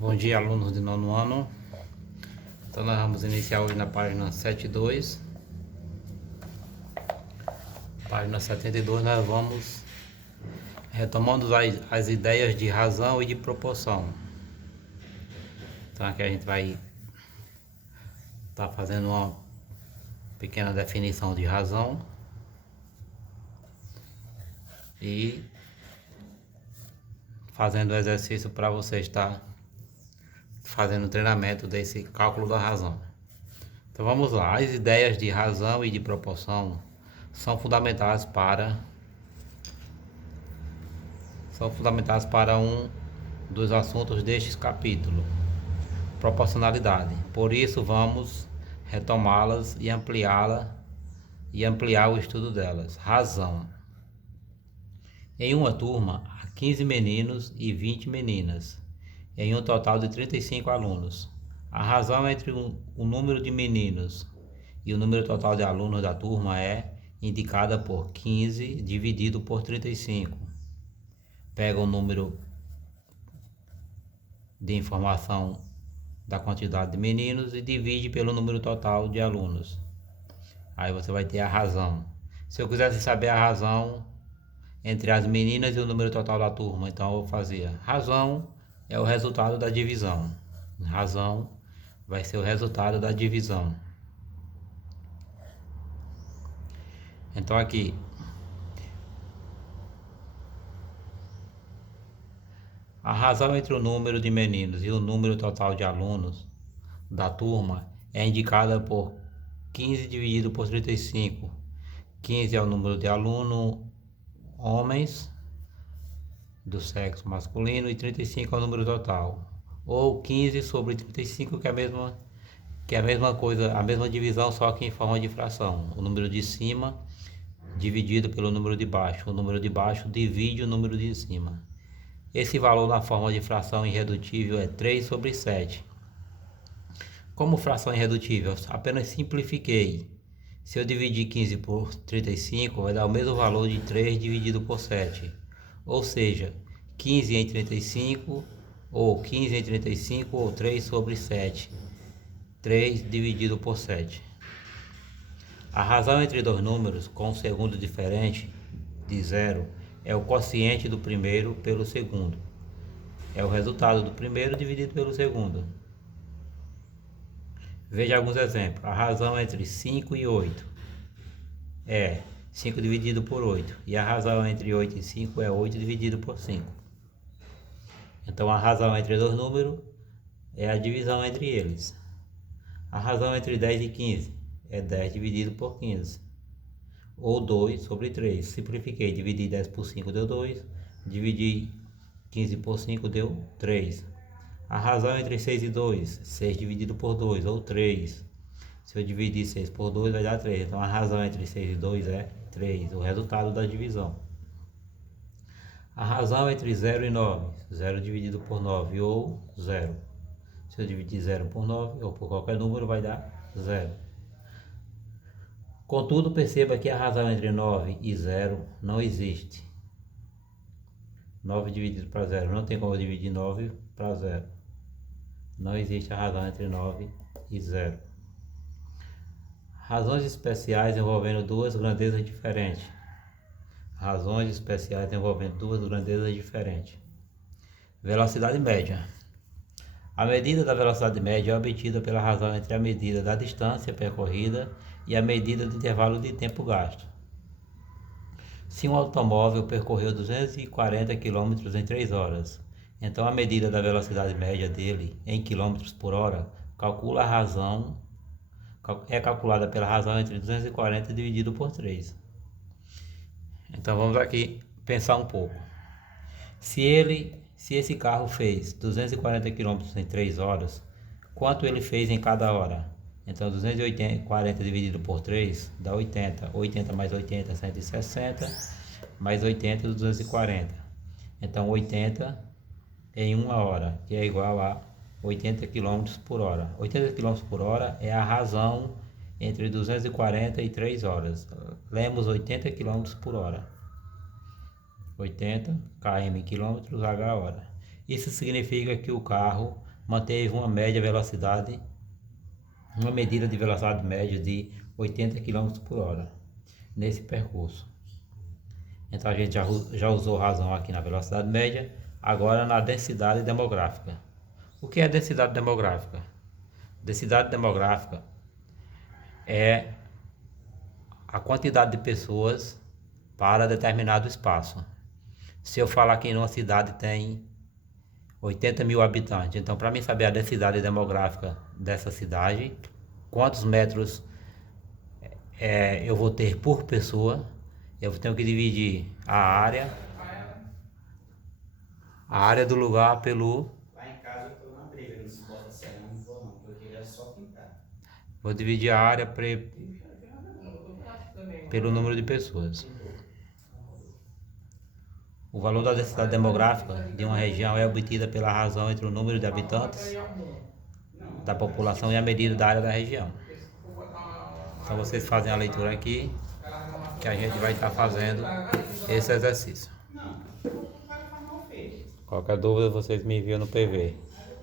Bom dia, alunos de nono ano. Então nós vamos iniciar hoje na página 72. Página 72 nós vamos retomando as ideias de razão e de proporção. Então aqui a gente vai estar fazendo uma pequena definição de razão e fazendo o exercício para você estar fazendo o treinamento desse cálculo da razão. Então vamos lá. As ideias de razão e de proporção são fundamentais para um dos assuntos deste capítulo, proporcionalidade. Por isso vamos retomá-las e ampliar o estudo delas. Razão. Em uma turma há 15 meninos e 20 meninas, em um total de 35 alunos. A razão entre o número de meninos e o número total de alunos da turma é indicada por 15 dividido por 35. Pega o número de informação da quantidade de meninos e divide pelo número total de alunos. Aí você vai ter a razão. Se eu quisesse saber a razão entre as meninas e o número total da turma, então eu fazia razão é o resultado da divisão. Razão vai ser o resultado da divisão. Então aqui a razão entre o número de meninos e o número total de alunos da turma é indicada por 15 dividido por 35. 15 é o número de alunos homens do sexo masculino e 35 é o número total. Ou 15 sobre 35, que é a mesma coisa, a mesma divisão, só que em forma de fração. O número de cima dividido pelo número de baixo. O número de baixo divide o número de cima. Esse valor na forma de fração irredutível é 3 sobre 7. Como fração irredutível, apenas simplifiquei. Se eu dividir 15 por 35, vai dar o mesmo valor de 3 dividido por 7. Ou seja, 15 em 35, ou 15 em 35, ou 3 sobre 7. 3 dividido por 7. A razão entre dois números com um segundo diferente de zero é o quociente do primeiro pelo segundo. É o resultado do primeiro dividido pelo segundo. Veja alguns exemplos. A razão entre 5 e 8 é 5 dividido por 8. E a razão entre 8 e 5 é 8 dividido por 5. Então a razão entre dois números é a divisão entre eles. A razão entre 10 e 15 é 10 dividido por 15. Ou 2 sobre 3. Simplifiquei. Dividi 10 por 5 deu 2. Dividi 15 por 5 deu 3. A razão entre 6 e 2. 6 dividido por 2 ou 3. Se eu dividir 6 por 2 vai dar 3. Então a razão entre 6 e 2 é 3. O resultado da divisão. A razão entre 0 e 9. 0 dividido por 9 ou 0. Se eu dividir 0 por 9 ou por qualquer número vai dar 0. Contudo, perceba que a razão entre 9 e 0 não existe. 9 dividido para 0. Não tem como dividir 9 para 0. Não existe a razão entre 9 e 0. Razões especiais envolvendo duas grandezas diferentes. Razões especiais envolvendo duas grandezas diferentes. Velocidade média. A medida da velocidade média é obtida pela razão entre a medida da distância percorrida e a medida do intervalo de tempo gasto. Se um automóvel percorreu 240 km em 3 horas, então a medida da velocidade média dele em km por hora é calculada pela razão entre 240 dividido por 3. Então vamos aqui pensar um pouco. Se esse carro fez 240 km em 3 horas, quanto ele fez em cada hora? Então 240 dividido por 3 dá 80. 80 mais 80, 160, mais 80, 240. Então 80 em 1 hora, que é igual a 80 km por hora. 80 km por hora é a razão entre 240 e 3 horas. Lemos 80 km por hora. 80 km quilômetros h hora. Isso significa que o carro manteve uma medida de velocidade média de 80 km por hora nesse percurso. Então a gente já usou razão aqui na velocidade média, agora na densidade demográfica. O que é densidade demográfica? Densidade demográfica é a quantidade de pessoas para determinado espaço. Se eu falar que numa cidade tem 80 mil habitantes, então para mim saber a densidade demográfica dessa cidade, quantos metros eu vou ter por pessoa, eu tenho que dividir a área do lugar pelo... Lá em casa eu tô na briga, não se bota serão, não vou não, porque eu queria só pintar. Vou dividir a área pelo número de pessoas. O valor da densidade demográfica de uma região é obtida pela razão entre o número de habitantes da população e a medida da área da região. Então vocês fazem a leitura aqui, que a gente vai estar fazendo esse exercício. Qualquer dúvida vocês me enviam no PV.